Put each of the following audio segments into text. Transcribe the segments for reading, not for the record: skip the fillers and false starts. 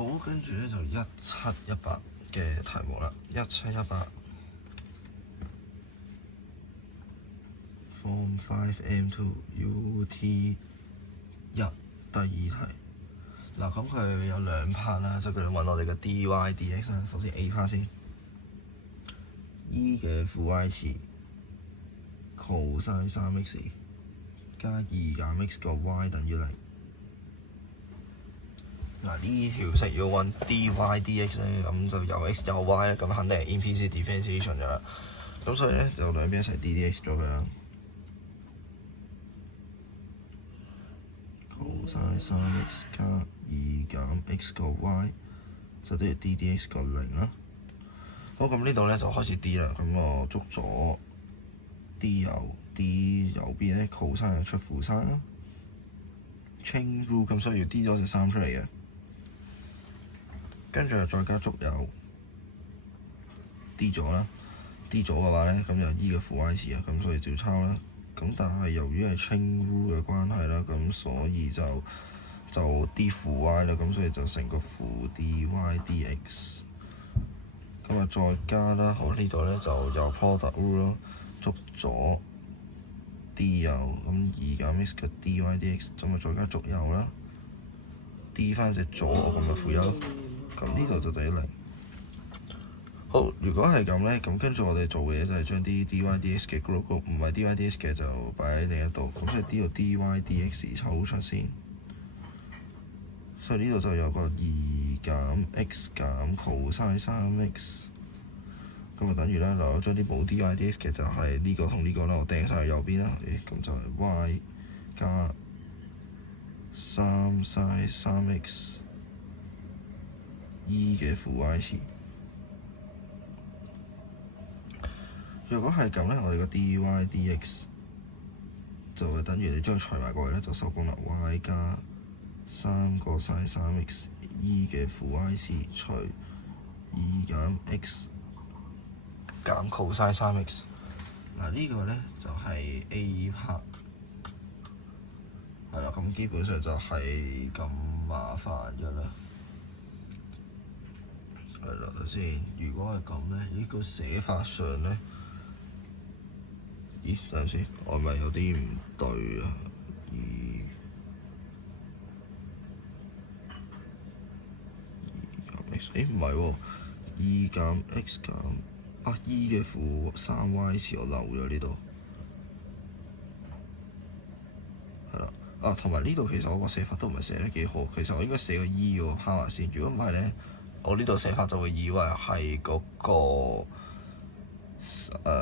好，跟住咧就1718嘅題目啦，1718 Form 5M2 UT 1第二題。嗱，咁佢有兩 part 啦，即係佢揾我哋嘅 dy/dx 啦。首先 A part 先 ，e 嘅負 y 次 cos 3x 加2減 x 個 y 等於0。嗱，呢條式要揾 dy/dx 咧，咁就有 x 有 y 咧，咁肯定係 implicit differentiation 㗎啦。咁所以咧就兩邊一齊 ddx 咗佢啦。cos 3x 加2減 x 個 y 就等於 ddx 個0啦。好，咁呢度咧就開始 d 啦，咁我捉咗 d 右邊咧 cos 係出負3啦 ，chain rule 咁所以要 d 咗隻3出嚟嘅，跟住再加足有 d 咗啦 ，d 咗嘅話咧咁就 e 嘅負 y 次啊，咁所以照抄啦。咁但係由於係 chain rule 嘅關係啦，咁所以就 d 負 y 啦，咁所以就成個負 dy/dx。咁啊再加啦，好呢度咧就有 product rule 咯，捉咗 d 右，咁2減 x 嘅 dy/dx，咁啊再加足右啦 ，d 翻隻左，咁咪負1咯。咁呢度就等於0。好，如果係咁咧，咁跟住我哋做嘅嘢就係將啲 dy/dx 嘅 group 唔係 dy/dx 嘅就擺喺另一度，咁所以呢度 dy/dx 抽出先，所以呢度就有個2減 x 減 cos 3x， 咁啊等於咧留咗將啲冇 dy/dx 嘅就係呢個同呢個啦，我掟晒去右邊啦，咁就係 y 加3 sin 3x e 嘅負 y 次。如果係咁咧，我哋個 dy/dx 就會等於你將佢除埋過去咧，就收工啦。y 加3個 sin 3x e 嘅負 y 次除2減 x 減 cos 3x。嗱呢個咧就係 A part， 係啦，咁基本上就係咁麻煩㗎啦。係啦，睇先。如果係咁咧，呢個寫法上咧。咦，等陣先，我咪有啲唔對啊！2減 x， 唔係喎，2減 x 減e 嘅負3y 次我漏咗呢度，係啦，同埋呢度其實我個寫法都唔係寫得幾好，其實我應該寫個 e 嗰個 power 先，如果唔係咧，我呢度寫法就會以為係嗰個。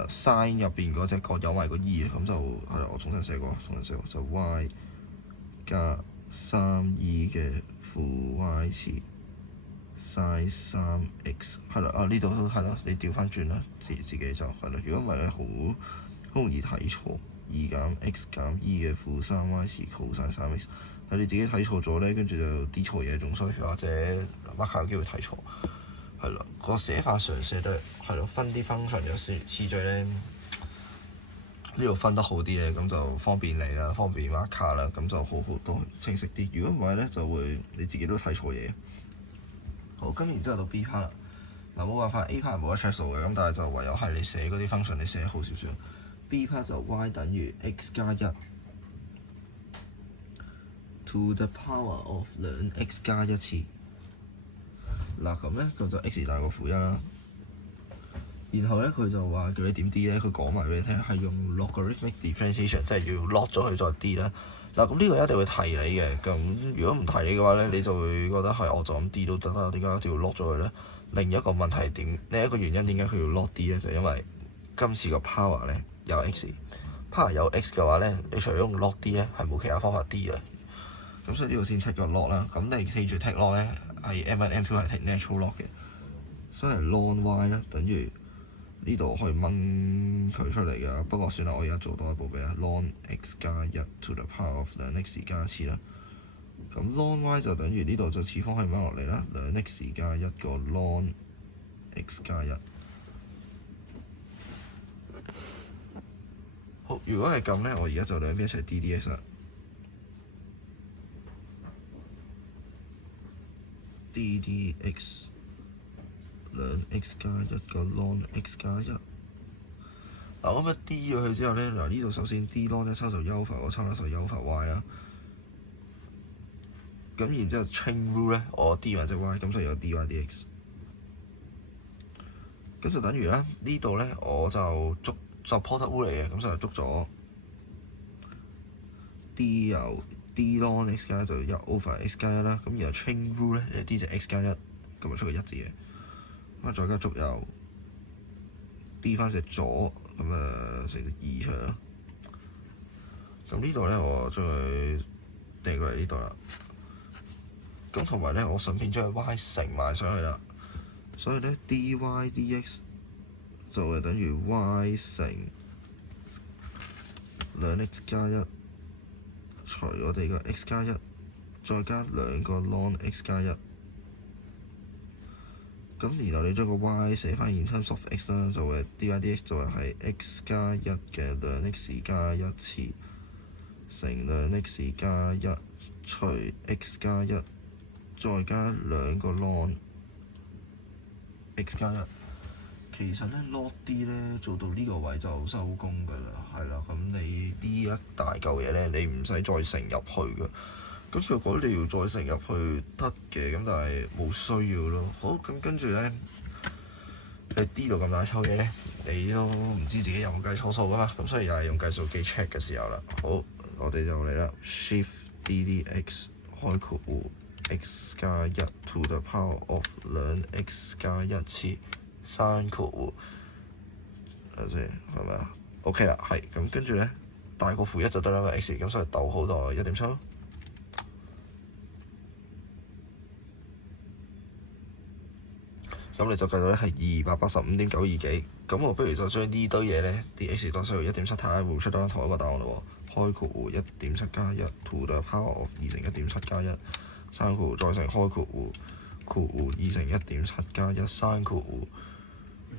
sin 入邊嗰隻角有埋個 e 咁就係啦。我重新寫過，就 y 加3e 嘅負 y 次 sin 3x 係啦。呢度都係啦，你調翻轉啦，自己就係啦。如果唔係咧，好容易睇錯。2減 x 減 e 嘅負3y 次 cos 3x， 係你自己睇錯咗咧，跟住就啲錯嘢仲衰，或者 mark 有機會睇錯。係啦，個寫法上寫得係咯，分啲 function 有次序咧，呢度分得好啲嘅，咁就方便你啦，方便 mark 啦，咁就好好多清晰啲。如果唔係咧，就會你自己都睇錯嘢。好，咁然之後到 B part 啦，嗱冇辦法 A part 冇得 check 數嘅，咁但係就唯有係你寫嗰啲 function 你寫好少少。B part 就 y 等於 x 加1 to the power of 2x 加1次。嗱咁咧，咁就 x 大過負1啦。然後咧，佢就話叫你點 d 咧，佢講埋俾你聽，係用 logarithmic differentiation， 即係要 log 咗佢再 d 啦。嗱咁呢個一定會提你嘅。咁如果唔提你嘅話咧，你就會覺得係我就咁 d 都得啦。點解一定要 log 咗佢咧？另一個問題係另一個原因點解佢要 log d 咧？就係因為今次個 power 咧有 x，power 有 x 嘅話咧，你除咗用 log d 咧，係冇其他方法 d 嘅。咁所以呢度先 take 個 log 啦。咁你記住 take log 咧。係 M1 M2 係 take natural log 嘅，所以 ln y 咧等於呢度可以掹佢出嚟㗎。不過算啦，我而家做多一步俾你 ln x 加1 to the power of 2x 加次啦。咁 ln y 就等於呢度就次方可以掹落嚟啦，2x 加1個 ln x 加1。好，如果係咁咧，我而家就兩邊一齊 ddx 啦。ddx 兩 x 加一個 ln x 加一。嗱，咁啊 d 咗佢之後咧，嗱呢度首先 d ln 一抽就優化個抽啦，就優化 y 啦。咁然之後 chain rule 咧，我 d 或者 y，咁所以有 dy dx。咁就等於咧呢度咧，我就捉就 product rule 嚟嘅，咁就捉咗 d 由 d ln x 加一就一 over x 加一啦。咁然後 chain rule 咧，d 就 x 加一，咁就出個一字嘅。咁啊再加捉由 d 翻隻左，咁啊成隻2出嚟啦。咁呢度咧，我將佢掟過嚟呢度啦。咁同埋咧，我順便將佢 y 乘埋上去啦。所以咧 dy dx 就係等於 y 乘兩 x 加一除我哋個 x 加一，再加兩個 ln x 加一。咁然後你將個 y 寫翻 in terms of x 啦，就係 dy dx 就係 x 加一嘅兩 x 加一次乘兩 x 加一除 x 加一，再加兩個 ln x 加一。其實咧 log d 咧做到呢個位就收工㗎啦，係啦。咁你呢一大嚿嘢咧，你唔使再乘入去㗎。咁若果你要再乘入去得嘅，咁但係冇需要咯。好，咁跟住咧，你 d 到咁大抽嘢咧，你都唔知自己有冇計錯數㗎嘛。咁所以又係用計數機 check 嘅時候啦。好，我哋就嚟啦 ，shift ddx 開括弧 x 加一 to the power of 兩 x 加一次刪括弧，睇下先係咪啊 ？OK 啦，係咁跟住咧，大過負一就得啦，因為 x 咁所以逗號度1.7咯。咁你就計到咧係285.92幾，咁我不如就將呢堆嘢咧啲 x 當需要1.7，睇下會唔會出到同一個答案咯喎。開括弧1.7加1 to the power of 2乘1.7加1，刪括弧再乘開括弧括弧2乘1.7加1，刪括弧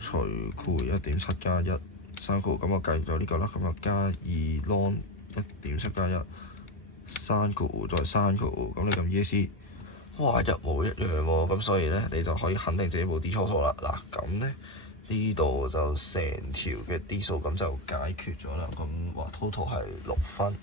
除括弧1.7加1，刪括弧，咁我計咗呢個啦，咁就加2 ln 1.7加1，刪括弧再刪括弧，咁你撳 ESC。哇！一模一樣喎，咁所以咧你就可以肯定自己冇 D 錯數啦。嗱，咁咧呢度就成條嘅 D 數咁就解決咗啦。咁話 total 係6分。